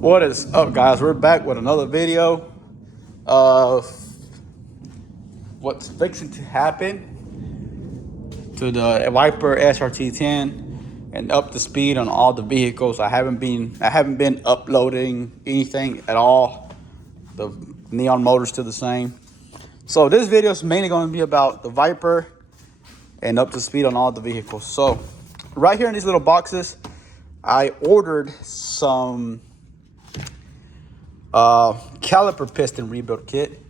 What is up, guys? We're back with another video of what's fixing to happen to the Viper srt10 and up to speed on all the vehicles. I haven't been uploading anything at all. The neon motor's still the same. So this video is mainly going to be about the Viper and up to speed on all the vehicles. So right here in these little boxes, I ordered some caliper piston rebuild kit.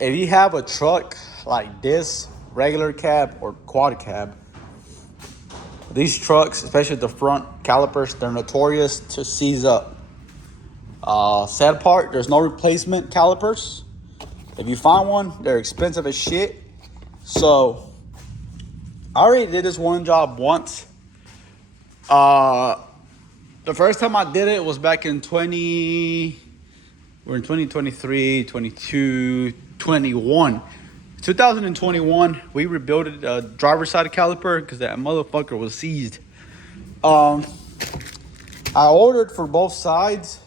If you have a truck like this, regular cab or quad cab, these trucks, especially the front calipers, they're notorious to seize up. Sad part, there's no replacement calipers. If you find one, they're expensive as shit. So I already did this one job once. The first time I did it was back in 2023, 22, 21. 2021, we rebuilt a driver's side caliper because that motherfucker was seized. I ordered for both sides.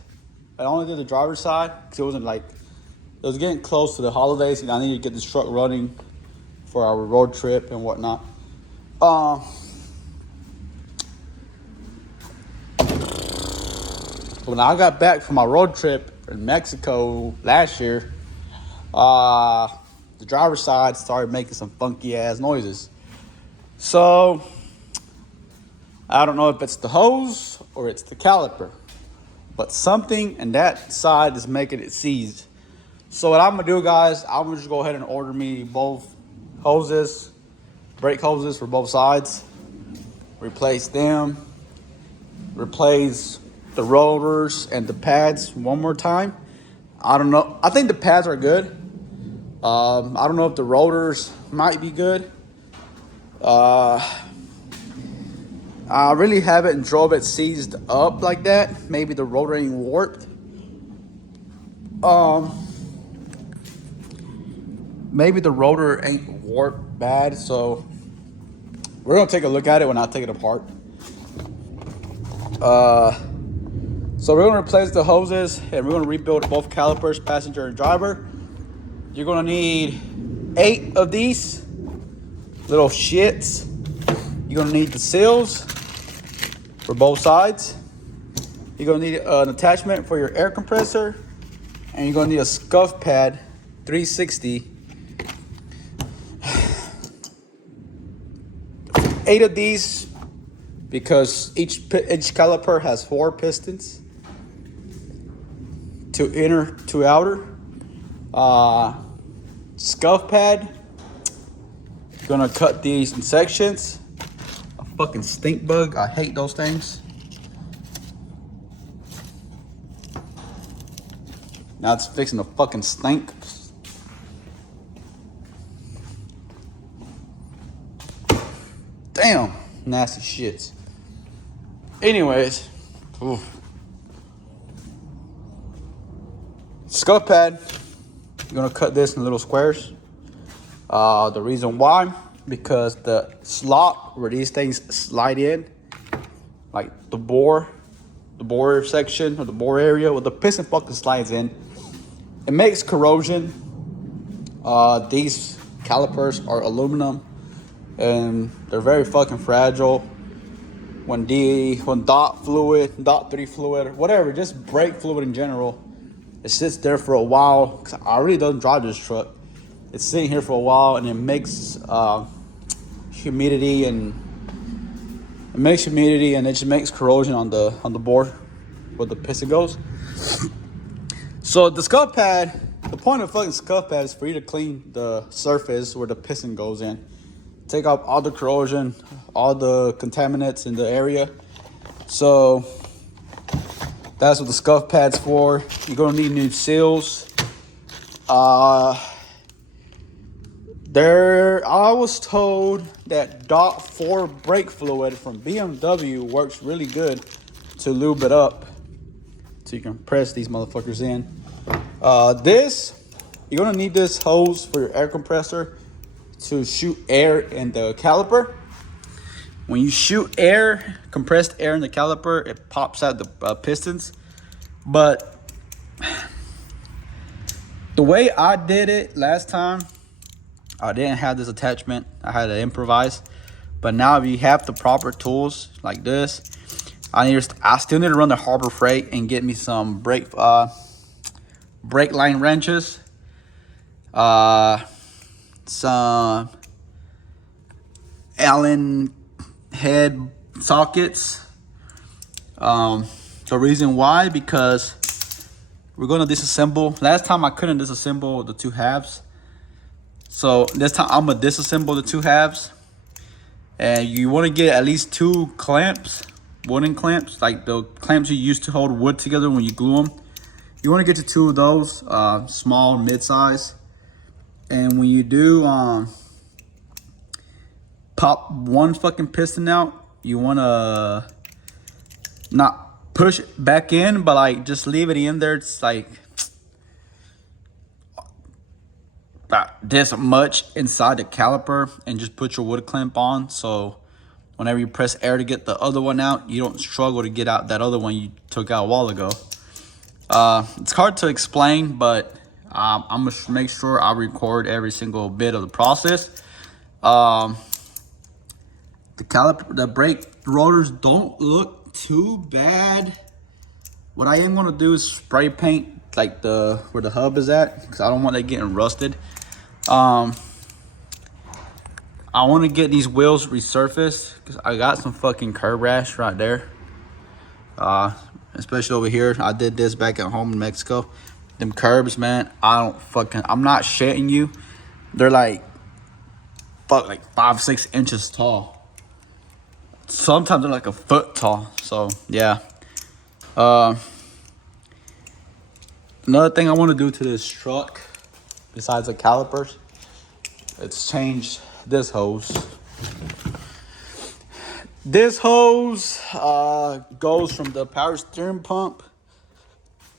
I only did the driver's side because it was getting close to the holidays and I needed to get this truck running for our road trip and whatnot. When I got back from my road trip in Mexico last year, the driver's side started making some funky ass noises. So I don't know if it's the hose or it's the caliper, but something in that side is making it seize. So what I'm gonna do, guys, I'm gonna just go ahead and order me both hoses, brake hoses for both sides, replace them, replace the rotors and the pads one more time. I don't know. I think the pads are good. I don't know if the rotors might be good. I really haven't drove it seized up like that. Maybe the rotor ain't warped. Maybe the rotor ain't warped bad. So we're gonna take a look at it when I take it apart. So we're gonna replace the hoses and we're gonna rebuild both calipers, passenger and driver. You're gonna need 8 of these little shits. You're gonna need the seals for both sides. You're gonna need an attachment for your air compressor, and you're gonna need a scuff pad 360. 8 of these because each caliper has 4 pistons. 2 inner, 2 outer. Scuff pad. Gonna cut these in sections. A fucking stink bug. I hate those things. Now it's fixing the fucking stink. Damn, nasty shits. Anyways, oof. Scuff pad, you're gonna cut this in little squares. The reason why, because the slot where these things slide in, like the bore section or the bore area where the piston fucking slides in, it makes corrosion. These calipers are aluminum and they're very fucking fragile. When dot fluid, dot 3 fluid, whatever, just brake fluid in general, it sits there for a while. Cause I really don't drive this truck. It's sitting here for a while and it makes humidity and it just makes corrosion on the board where the piston goes. So the scuff pad, the point of fucking scuff pad is for you to clean the surface where the piston goes in. Take off all the corrosion, all the contaminants in the area. So that's what the scuff pad's for. You're gonna need new seals. I was told that dot 4 brake fluid from BMW works really good to lube it up, so you can press these motherfuckers in. You're gonna need this hose for your air compressor to shoot air in the caliper. when you shoot air, compressed air in the caliper, it pops out the pistons. But the way I did it last time, I didn't have this attachment. I had to improvise. But now if you have the proper tools like this, I still need to run the Harbor Freight and get me some brake line wrenches, some Allen head sockets. The reason why, because we're gonna disassemble. Last time I couldn't disassemble the two halves, so this time I'm gonna disassemble the two halves. And you want to get at least 2 clamps, wooden clamps, like the clamps you use to hold wood together when you glue them. You want to get to 2 of those, small, mid-size. And when you do pop one fucking piston out, you want to not push it back in, but like just leave it in there. It's like about this much inside the caliper, and just put your wood clamp on, so whenever you press air to get the other one out, you don't struggle to get out that other one you took out a while ago. It's hard to explain, but I'm gonna make sure I record every single bit of the process. The caliper, the brake rotors don't look too bad. What I am gonna do is spray paint like where the hub is at, because I don't want that getting rusted. I want to get these wheels resurfaced because I got some fucking curb rash right there. Especially over here. I did this back at home in Mexico. Them curbs, man, I'm not shitting you. They're like 5-6 inches tall. Sometimes they're like a foot tall. So yeah. Another thing I want to do to this truck, besides the calipers, it's change this hose. This hose goes from the power steering pump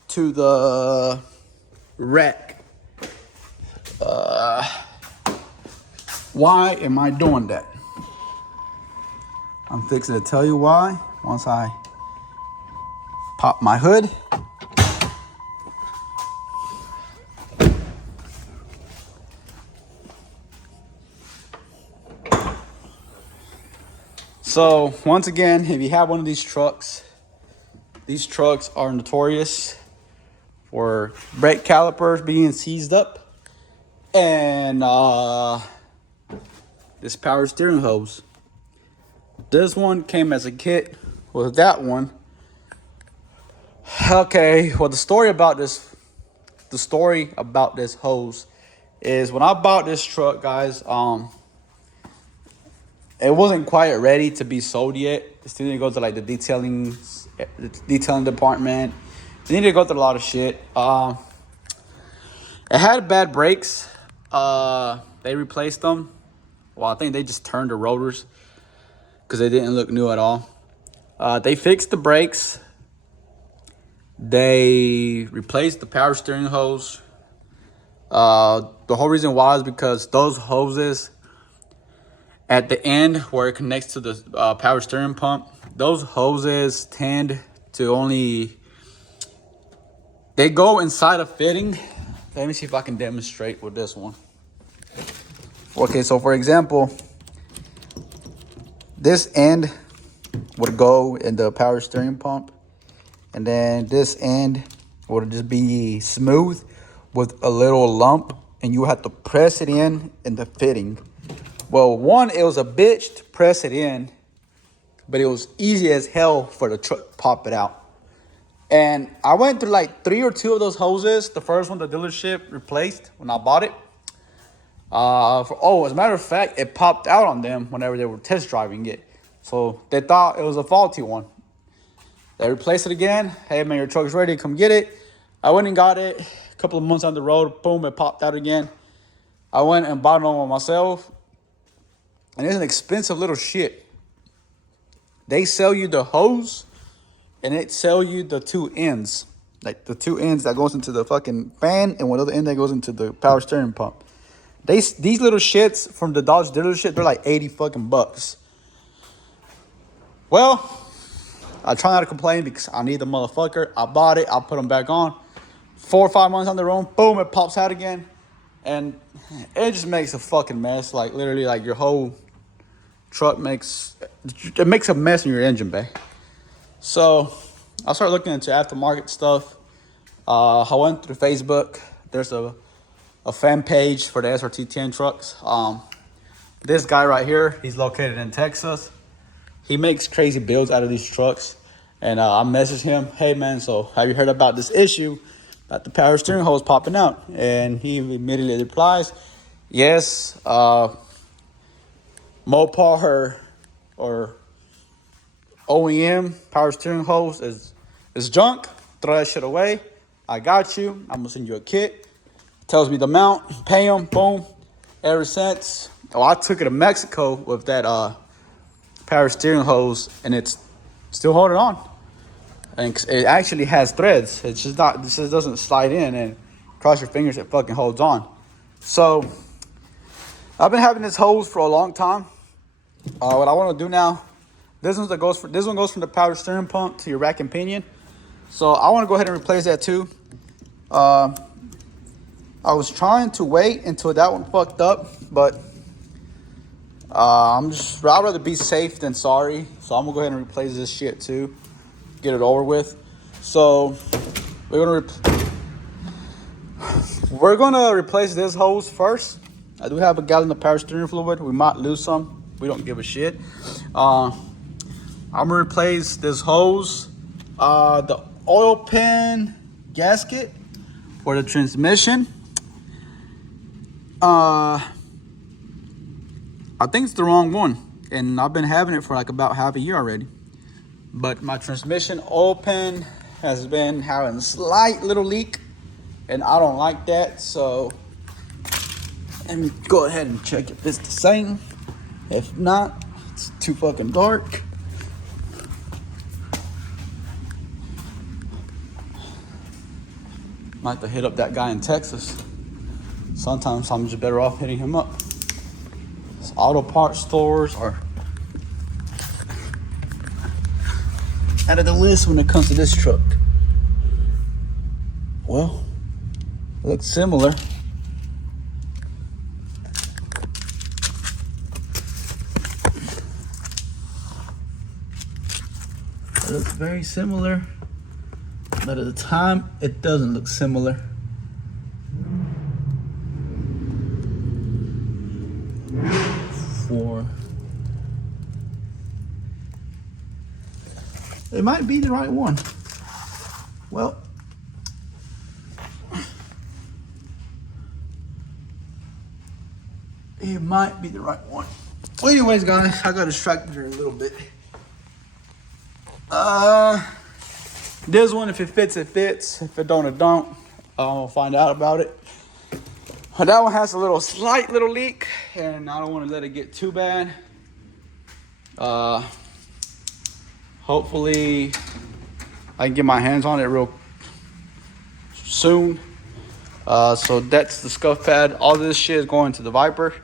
to the rack. Why am I doing that? I'm fixing to tell you why once I pop my hood. So once again, if you have one of these trucks are notorious for brake calipers being seized up, and this power steering hose. This one came as a kit with that one. Okay, well the story about this hose is when I bought this truck, guys, it wasn't quite ready to be sold yet. It still need to go to like the detailing department. They need to go through a lot of shit. It had bad brakes. They replaced them. Well, I think they just turned the rotors because they didn't look new at all. They fixed the brakes. They replaced the power steering hose. The whole reason why is because those hoses at the end where it connects to the power steering pump, those hoses tend to they go inside a fitting. Let me see if I can demonstrate with this one. Okay, so for example, this end would go in the power steering pump, and then this end would just be smooth with a little lump, and you have to press it in the fitting. Well, one, it was a bitch to press it in, but it was easy as hell for the truck to pop it out. And I went through like 3 or 2 of those hoses. The first one the dealership replaced when I bought it. As a matter of fact, it popped out on them whenever they were test driving it. So they thought it was a faulty one. They replaced it again. Hey man, your truck's ready, come get it. I went and got it. A couple of months on the road, boom, it popped out again. I went and bought one myself. And it's an expensive little shit. They sell you the hose, and it sell you the 2 ends. Like the 2 ends that goes into the fucking fan, and one other end that goes into the power steering pump. These little shits from the Dodge dealership, they're like 80 fucking bucks. Well, I try not to complain because I need the motherfucker. I bought it. I put them back on. 4 or 5 months on their own. Boom, it pops out again. And it just makes a fucking mess. Like, literally, like, your whole truck makes a mess in your engine bay. So I started looking into aftermarket stuff. I went through Facebook. There's a fan page for the srt10 trucks. This guy right here, he's located in Texas. He makes crazy builds out of these trucks. And I messaged him, hey man, so have you heard about this issue about the power steering hose popping out? And he immediately replies, yes, Mopar or OEM power steering hose is junk. Throw that shit away. I got you. I'm gonna send you a kit. Tells me the amount, pay him, boom. Ever since, I took it to Mexico with that power steering hose, and it's still holding on. And it actually has threads. It's just not. This just doesn't slide in, and cross your fingers, it fucking holds on. So I've been having this hose for a long time. What I want to do now, this one goes from the power steering pump to your rack and pinion. So I want to go ahead and replace that too. I was trying to wait until that one fucked up, but I'd rather be safe than sorry. So I'm gonna go ahead and replace this shit too, get it over with. So we're gonna replace this hose first. I do have a gallon of power steering fluid. We might lose some. We don't give a shit. I'm gonna replace this hose, the oil pan gasket for the transmission. I think it's the wrong one, and I've been having it for like about half a year already. But my transmission oil pan has been having a slight little leak, and I don't like that. So let me go ahead and check if it's the same. If not, it's too fucking dark. Might have to hit up that guy in Texas. Sometimes I'm just better off hitting him up. It's auto parts stores are out of the list when it comes to this truck. Well, it looks similar. It looks very similar, but at the time, it doesn't look similar. It might be the right one. Well, it might be the right one. Well, anyways, guys, I got distracted here a little bit. This one, if it fits, it fits. If it don't, it don't. I'll find out about it. That one has a slight little leak, and I don't want to let it get too bad. Hopefully I can get my hands on it real soon. So that's the scuff pad. All this shit is going to the Viper.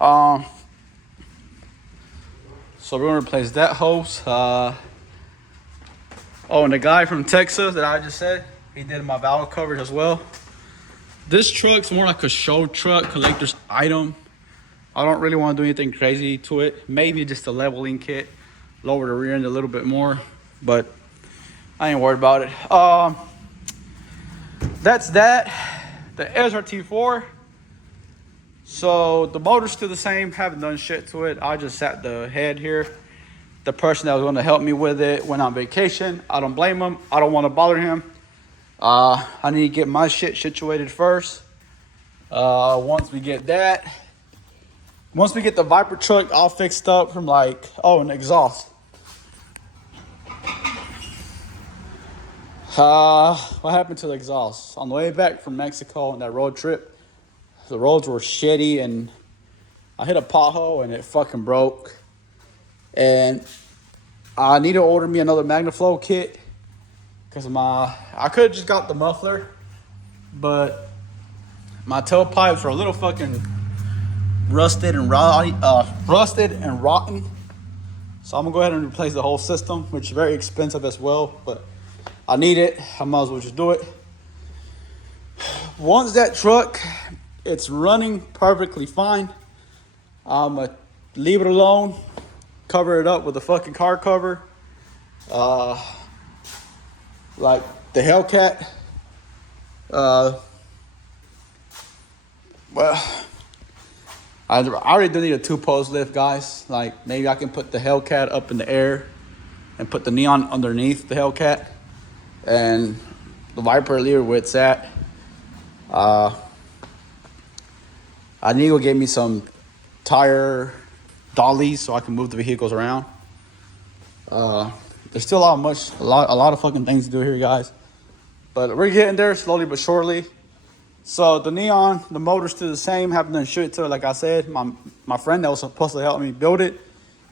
So we're gonna replace that hose. Oh, and the guy from Texas that I just said, he did my valve covers as well. This truck's more like a show truck, collector's item. I don't really want to do anything crazy to it. Maybe just a leveling kit, lower the rear end a little bit more, but I ain't worried about it. That's that. The srt10. So the motor's still the same, haven't done shit to it. I just sat the head here. The person that was going to help me with it went on vacation. I don't blame him. I don't want to bother him. I need to get my shit situated first. Once we get the Viper truck all fixed up from an exhaust. What happened to the exhaust? On the way back from Mexico on that road trip, the roads were shitty and I hit a pothole and it fucking broke. And I need to order me another MagnaFlow kit because I could have just got the muffler, but my tailpipes are a little fucking rusted and rotten. So I'm gonna go ahead and replace the whole system, which is very expensive as well, but I need it. I might as well just do it. Once that truck, it's running perfectly fine, I'm gonna leave it alone, cover it up with a fucking car cover, like the Hellcat. Well, I already do need a 2-post lift, guys. Like, maybe I can put the Hellcat up in the air and put the neon underneath the Hellcat and the Viper leader where it's at. I need to go get me some tire dollies so I can move the vehicles around. There's still a lot of fucking things to do here, guys. But we're getting there slowly but surely. So the neon, the motor's still the same. Haven't done shit to it. Like I said, my friend that was supposed to help me build it,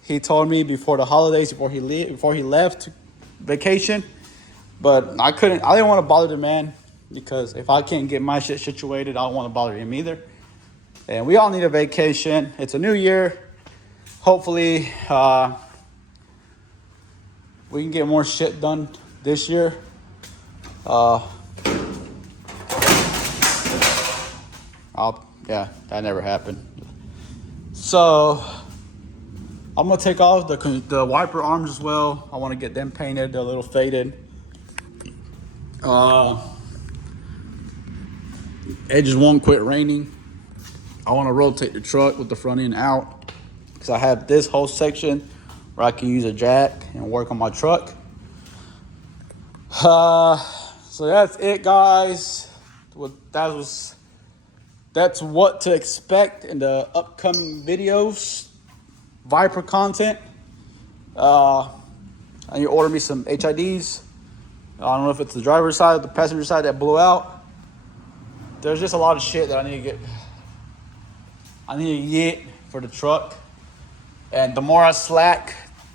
he told me before the holidays, before he left vacation. But I didn't want to bother the man, because if I can't get my shit situated, I don't want to bother him either. And we all need a vacation. It's a new year. Hopefully, we can get more shit done this year. Yeah, that never happened. So I'm gonna take off the wiper arms as well. I want to get them painted. They're a little faded. It just won't quit raining. I want to rotate the truck with the front end out, because I have this whole section where I can use a jack and work on my truck. So that's it, guys. That's what to expect in the upcoming videos. Viper content. I need to order me some HIDs. I don't know if it's the driver's side or the passenger side that blew out. There's just a lot of shit that I need to get for the truck. And the more I slack,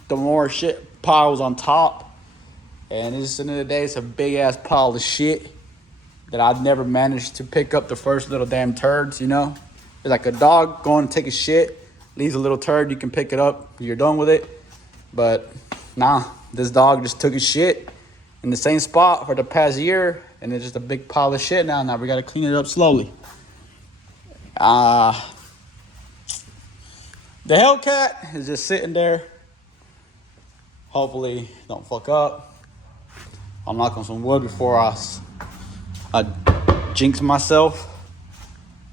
the more shit piles on top. And at the end of the day, it's a big ass pile of shit that I've never managed to pick up the first little damn turds, you know? It's like a dog going to take a shit, leaves a little turd, you can pick it up, you're done with it. But nah, this dog just took a shit in the same spot for the past year, and it's just a big pile of shit now. Now we gotta clean it up slowly. The Hellcat is just sitting there. Hopefully don't fuck up. I'll knock on some wood before I jinx myself.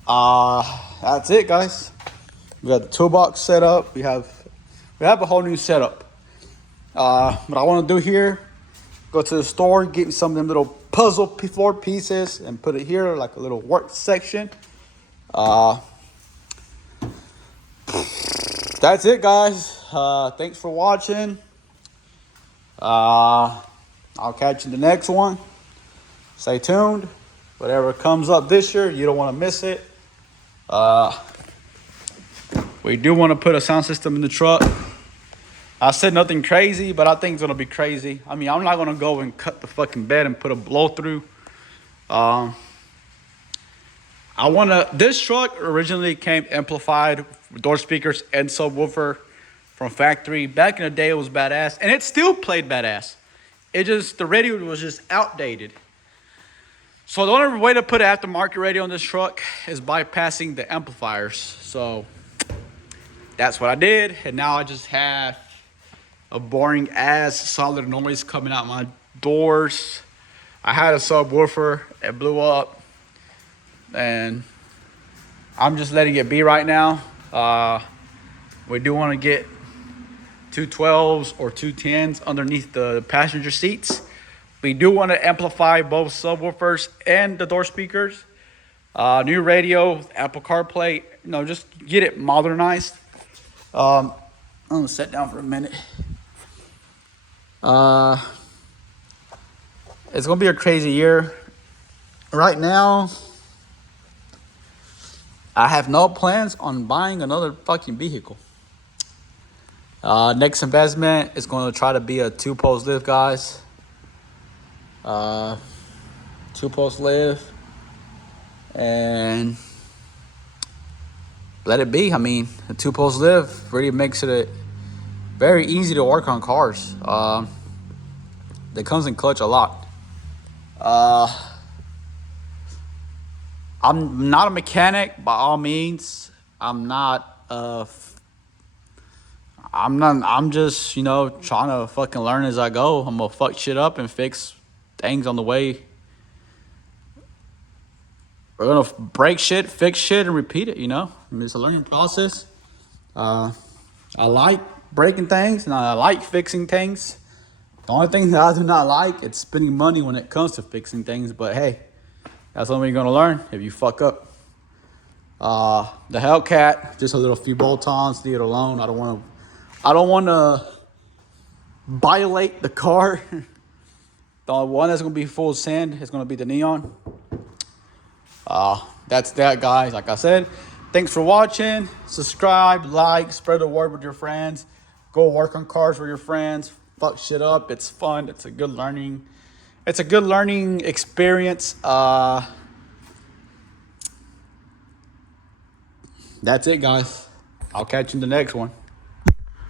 That's it, guys. We got the toolbox set up. We have a whole new setup. What I want to do here, go to the store, get me some of them little puzzle floor pieces and put it here like a little work section. That's it, guys. Thanks for watching. I'll catch you in the next one. Stay tuned. Whatever comes up this year, you don't want to miss it. We do want to put a sound system in the truck. I said nothing crazy, but I think it's going to be crazy. I mean, I'm not going to go and cut the fucking bed and put a blow through. This truck originally came amplified with door speakers and subwoofer from factory. Back in the day, it was badass, and it still played badass. The radio was just outdated. So the only way to put an aftermarket radio on this truck is bypassing the amplifiers. So that's what I did, and now I just have a boring ass solid noise coming out my doors. I had a subwoofer, it blew up, and I'm just letting it be right now. We do want to get 212s or 210s underneath the passenger seats. We do want to amplify both subwoofers and the door speakers. New radio, Apple CarPlay, just get it modernized. I'm gonna sit down for a minute. It's gonna be a crazy year. Right now, I have no plans on buying another fucking vehicle. Next investment is going to try to be a 2-post lift, guys. 2-post lift, and let it be. I mean, a 2-post lift really makes it very easy to work on cars. That comes in clutch a lot. I'm not a mechanic by all means. I'm not. I'm just, you know, trying to fucking learn as I go. I'm gonna fuck shit up and fix things on the way. We're gonna break shit, fix shit, and repeat it. You know, I mean, it's a learning process. I like breaking things and I like fixing things. The only thing that I do not like is spending money when it comes to fixing things. But hey, that's something you're gonna learn if you fuck up. The Hellcat, just a little few bolt-ons, leave it alone. I don't wanna violate the car. The only one that's gonna be full of sand is gonna be the neon. That's that, guys. Like I said, thanks for watching. Subscribe, like, spread the word with your friends. Go work on cars with your friends. Fuck shit up. It's fun. It's a good learning. It's a good learning experience. That's it, guys. I'll catch you in the next one.